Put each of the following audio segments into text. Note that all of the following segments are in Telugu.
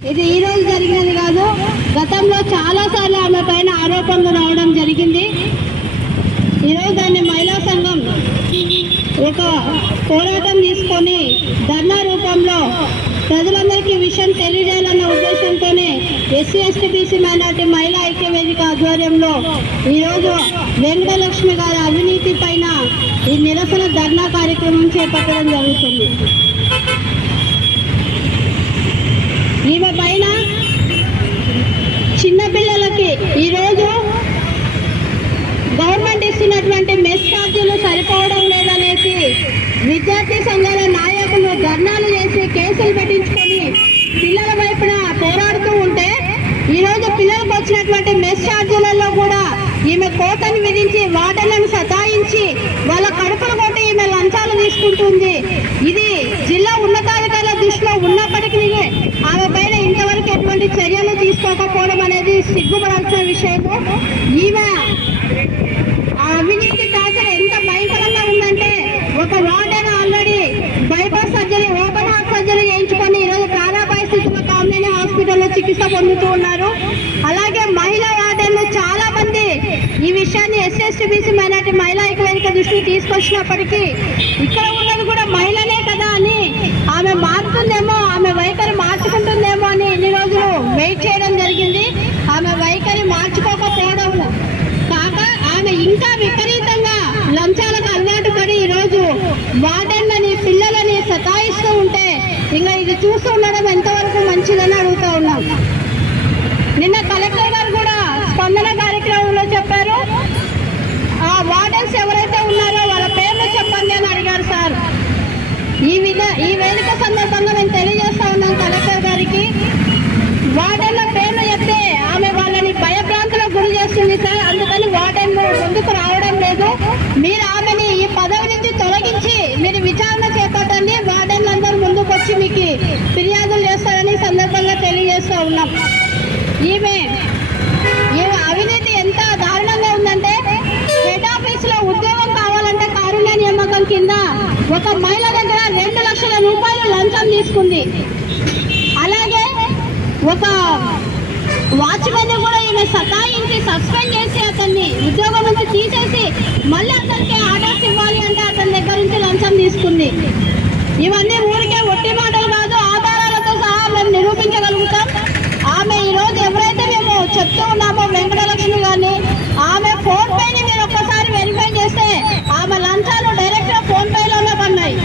ఇది ఈ రోజు జరిగినది కాదు. గతంలో చాలా సార్లు ఆమె పైన ఆరోపణలు రావడం జరిగింది. ఈరోజు దాన్ని మహిళా సంఘం ఒక పోరాటం తీసుకొని ధర్నా రూపంలో ప్రజలందరికీ విషయం తెలియజేయాలన్న ఉద్దేశంతోనే ఎస్సీ ఎస్టీ బీసీ మైనార్టీ మహిళా ఐక్య వేదిక ఆధ్వర్యంలో ఈరోజు వెంకటలక్ష్మి గారి అవినీతి పైన ఈ నిరసన ధర్నా కార్యక్రమం చేపట్టడం జరుగుతుంది ఈమె పైన చిన్నపిల్లలకి ఈరోజు గవర్నమెంట్ ఇస్తున్నటువంటి మెస్ ఛార్జీలు సరిపోవడం లేదనేసి విద్యార్థి సంఘాల నాయకులు ధర్నాలు చేసి కేసులు పెట్టించుకొని పిల్లల వైపున పోరాడుతూ ఉంటే ఈరోజు పిల్లలకు వచ్చినటువంటి మెస్ ఛార్జీలలో కూడా ఈమె కోతను విధించి వాటర్లను సతాయించి వాళ్ళ కడుపులు కొట్టి ఈమె లంచాలు తీసుకుంటుంది ఇది జిల్లా ఉన్నతాధికారుల దృష్టిలో ఉన్నప్పటికీ ఆమె పైన ఇంతవరకు ఎటువంటి చర్యలు తీసుకోకపోవడం అనేది సిగ్గుపడాల్సిన ఈమె అవినీతి టార్చర్ ఎంత భయంకరంగా ఉందంటే ఒక warden already bypass surgery open heart surgery చేయించుకొని ఈరోజు ప్రాణాపాయ స్థితిలో కామినేని హాస్పిటల్లో చికిత్స పొందుతూ ఉన్నారు. అలాగే మహిళా వార్డెన్లు చాలా మంది ఈ విషయాన్ని ఎస్ఎస్టీ మైనార్టీ మహిళా ఐక్యవేదిక దృష్టికి తీసుకొచ్చినప్పటికీ ఇక్కడ ఉన్నది కూడా మహిళనే కదా అని ఆమె మారుతుందేమో ఇంకా ఇది చూస్తూ ఉండడం ఎంతవరకు మంచిదని అడుగుతా ఉన్నాం. నిన్న కలెక్టర్ గారు కూడా స్పందన కార్యక్రమంలో చెప్పారు. ఆ వార్డెన్స్ ఎవరైతే ఉన్నారో వాళ్ళ పేర్లు చెప్పండి అని అడిగారు సార్. ఈ విధ ఈ వేదిక సందర్భంగా మేము తెలియజేస్తా ఉన్నాం కలెక్టర్ గారికి వార్డెన్ల పేర్లు చెప్తే ఆమె వాళ్ళని భయభ్రాంతులకు గురి చేస్తుంది సార్ అందుకని వార్డెన్లు ముందుకు రావడం లేదు మీరు ఆమెని ఈ పదవి నుంచి తొలగించి మీరు విచారణ చేపట్టండి వార్డెన్లందరూ ముందుకు వచ్చి మీకు ఫిర్యాదులు చేస్తారని ఈ సందర్భంగా తెలియజేస్తూ ఉన్నాం ఈమె ఈమె అవినీతి ఎంత దారుణంగా ఉందంటే హెడ్ ఆఫీస్లో ఉద్యోగం కావాలంటే కారుణ్య నియామకం కింద ఒక మహిళ దగ్గర రెండు లక్షల రూపాయలు లంచం తీసుకుంది. అలాగే ఒక వాచ్మెన్ కూడా ఈమె సతాయించి సస్పెండ్ చేసి అతన్ని ఉద్యోగం నుంచి తీసేసి మళ్ళీ అతనికి ఆర్డర్స్ ఇవ్వాలి అంటే అతని దగ్గర నుంచి లంచం తీసుకుంది. ఇవన్నీ ఊరికే ఒట్టి మాటలు కాదు ఆధారాలతో సహా మేము నిరూపించగలుగుతాం ఆమె ఈ రోజు ఎవరైతే మేము చెప్తూ ఉన్నామో వెంకటలక్ష్మి గారిని ఆమె ఫోన్ పేని మీరు ఒక్కసారి వెరిఫై చేస్తే ఆమె లంచాలు డైరెక్ట్గా ఫోన్ పేలోనే పడినాయి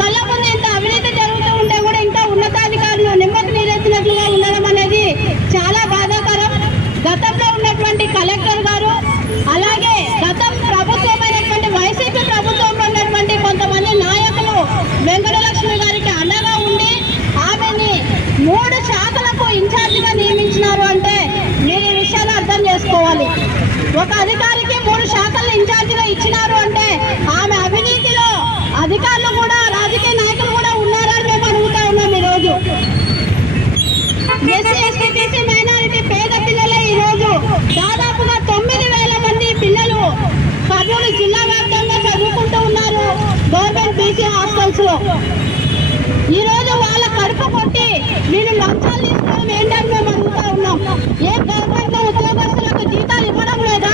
కళ్ళ ముందు ఇంత అవినీతి జరుగుతూ ఉంటే కూడా ఇంకా ఉన్నతాధికారులు నిమ్మకు నీరెత్తినట్లుగా ఉండడం అనేది చాలా బాధాకరం గతంలో ఉన్నటువంటి కలెక్టర్ గారు అలాగే గతం ప్రభుత్వమైనటువంటి వైసీపీ ప్రభుత్వంలో ఉన్నటువంటి కొంతమంది నాయకులు వెంకటలక్ష్మి గారికి అండగా ఉండి ఆమెని మూడు శాఖలకు ఇన్ఛార్జిగా చేస్తున్నారు అంటే మీరు ఈ విషయాన్ని అర్థం చేసుకోవాలి. ఒక అధికారికి మూడు శాతం ఇన్ఛార్జిగా ఇచ్చినారు అంటే ఆమె అవినీతిలో అధికారులు కూడా రాజకీయ నాయకులు కూడా ఉన్నారని మేము అడుగుతా ఉన్నాం ఈరోజు. ఎస్సీ ఎస్టీ బీసీ మైనారిటీ పేద పిల్లలే ఈరోజు దాదాపుగా తొమ్మిది వేల మంది పిల్లలు కర్నూలు జిల్లా వ్యాప్తంగా చదువుకుంటూ ఉన్నారు గవర్నమెంట్ బీసీ హాస్టల్స్లో ఈ రోజు వాళ్ళ కడుపు కొట్టి మీరు లంచాలు తీసుకోవడం ఏంటని మేము అడుగుతా ఉన్నాం. ఏ గవర్నమెంట్ ఉద్యోగస్తులకు జీతాలు ఇవ్వడం లేదా?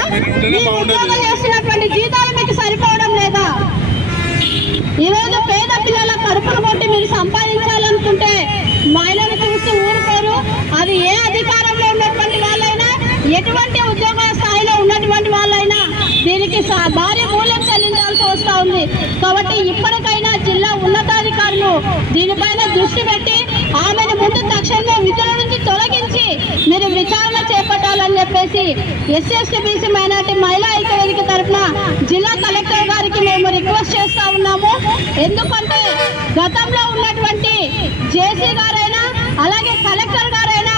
మీరు ఉద్యోగం చేస్తున్నటువంటి జీతాలు మీకు సరిపోవడం లేదా? ఈ రోజు పేద పిల్లల కడుపులు కొట్టి మీరు సంపాదించాలనుకుంటే మహిళలు చూసి ఊరుకోరు. అది ఏ అధికారంలో ఉన్నటువంటి వాళ్ళైనా ఎటువంటి ఉద్యోగ స్థాయిలో ఉన్నటువంటి వాళ్ళైనా దీనికి భారీ మూల్యం చెల్లించాల్సి వస్తూ ఉంది. కాబట్టి ఇప్పటికైనా ఉన్నతాధికారులు దీనిపైన దృష్టి పెట్టి ఆమెను ముందు తక్షణంలో విధుల నుంచి తొలగించి మీరు విచారణ చేపట్టాలని చెప్పేసి ఎస్సీ బీసీ మైనార్టీ మహిళా ఐక్యవేదిక తరఫున జిల్లా కలెక్టర్ గారికి మేము రిక్వెస్ట్ చేస్తా ఉన్నాము. ఎందుకంటే గతంలో ఉన్నటువంటి జేసీ గారైనా అలాగే కలెక్టర్ గారైనా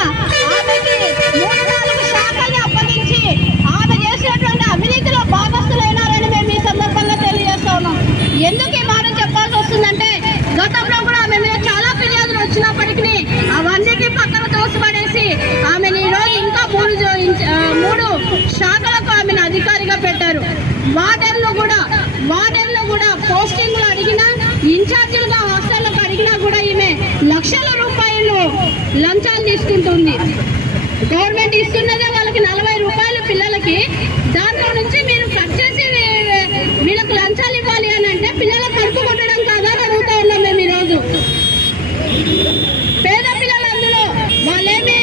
ఆమెకి మూడు నాలుగు శాఖల్ని అప్పగించి ఆమె చేసినటువంటి అవినీతిలో భాగస్థులైనారని మేము ఈ సందర్భంగా తెలియజేస్తా ఉన్నాం. ఎందుకు ఈ మాట చెప్పాల్సి వస్తుందంటే గతంలో కూడా ఆమె మీద చాలా ఫిర్యాదులు వచ్చినప్పటికీ అవన్నిటిని పక్కన తోసిపడేసి ఆమెను ఈ రోజు ఇంకా మూడు జో- ఇంచ్- ఆ, మూడు శాఖలకు ఆమెను అధికారిగా పెట్టారు వార్డెన్లు కూడా వార్డెన్లు కూడా పోస్టింగ్లు అడిగినా ఇన్ఛార్జీలుగా హాస్టల్లకు అడిగినా కూడా ఈమె లక్షల రూపాయలు లంచాలు తీసుకుంటుంది. గవర్నమెంట్ ఇస్తున్నదే వాళ్ళకి నలభై రూపాయలు పిల్లలకి. దాంట్లో నుంచి మీరు కట్ చేసి వీ- వీళ్ళకి లంచాలు ఇవ్వాలి అని అంటే పిల్లల కడుపు కొట్టడం కాదా అని అడుగుతా ఉన్నాం మేము ఈరోజు పేద పిల్లలు అందులో వాళ్ళేమి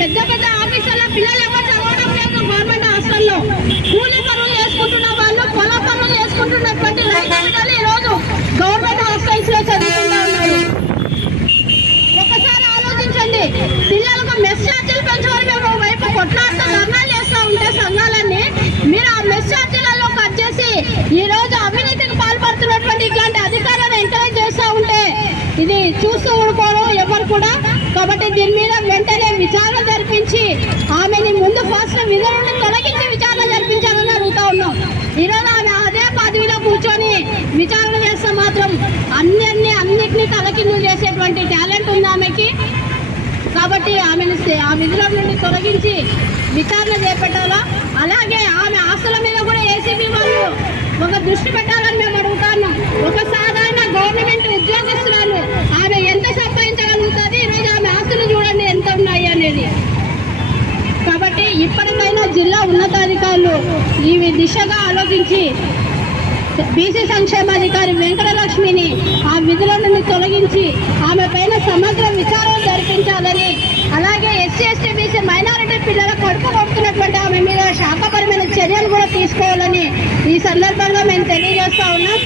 పెద్ద పెద్ద ఆఫీసర్ల పిల్లలు ఎవరు చదవడం లేదు గవర్నమెంట్ హాస్టల్లో కూలి పనులు చేసుకుంటున్న వాళ్ళు పొల పనులు చేసుకుంటున్నటువంటి రైతు పిల్లలు ఈరోజు గవర్నమెంట్ హాస్టల్స్లో చదువుకుంటా ఉన్నారు ఒకసారి ఆలోచించండి పిల్లలకు మెస్ ఛార్జీలు పెంచమని మేము వైపు కొట్లాడుతూ ధర్నాలు చేస్తూ ఉంటే సంఘాలన్నీ మీరు ఆ మెస్ ఛార్జీలలో కట్ చేసి ఈ రోజు అవినీతికి పాల్పడుతున్నటువంటి ఇట్లాంటి అధికారులను ఎంకరేజ్ చేస్తూ ఉంటే ఇది చూస్తూ ఊరుకోరు ఎవరు కూడా. కాబట్టి దీని మీద వెంటనే విచారణ జరిపించి ఆమెని ముందు ఫస్ట్ విధులను తొలగించి విచారణ జరిపించాలని అడుగుతా ఉన్నాం. ఈరోజు ఆమె అదే పదవిలో కూర్చొని విచారణ చేస్తే మాత్రం అన్నిటినీ అన్నిటినీ తలకిందులు చేసేటువంటి టాలెంట్ ఉంది ఆమెకి. కాబట్టి ఆమెను ఆ విధుల నుండి తొలగించి విచారణ చేపట్టాలా? అలాగే ఆమె ఆస్తుల మీద కూడా ఏసీబీ వాళ్ళు ఒక దృష్టి పెట్టాలని మేము అడుగుతాను ఒక సాధారణ గవర్నమెంట్ ఉద్యోగస్తురాలు ఆమె ఎంత సంపాదించగలుగుతుంది ఈరోజు ఆమె ఆస్తులు చూడండి ఎంత ఉన్నాయి అనేది కాబట్టి ఇప్పటికైనా జిల్లా ఉన్నతాధికారులు ఈ దిశగా ఆలోచించి బీసీ సంక్షేమాధికారి వెంకటలక్ష్మిని ఆ విధుల నుండి తొలగించి ఆమె పైన సమగ్ర విచారణ జరిపించాలని అలాగే ఎస్సీ ఎస్టీ బీసీ మైనారిటీ పిల్లల కడుపు కొడుతున్నటువంటి ఆమె మీద శాఖపరమైన చర్యలు కూడా తీసుకోవాలని ఈ సందర్భంగా మేము తెలియజేస్తా ఉన్నాం.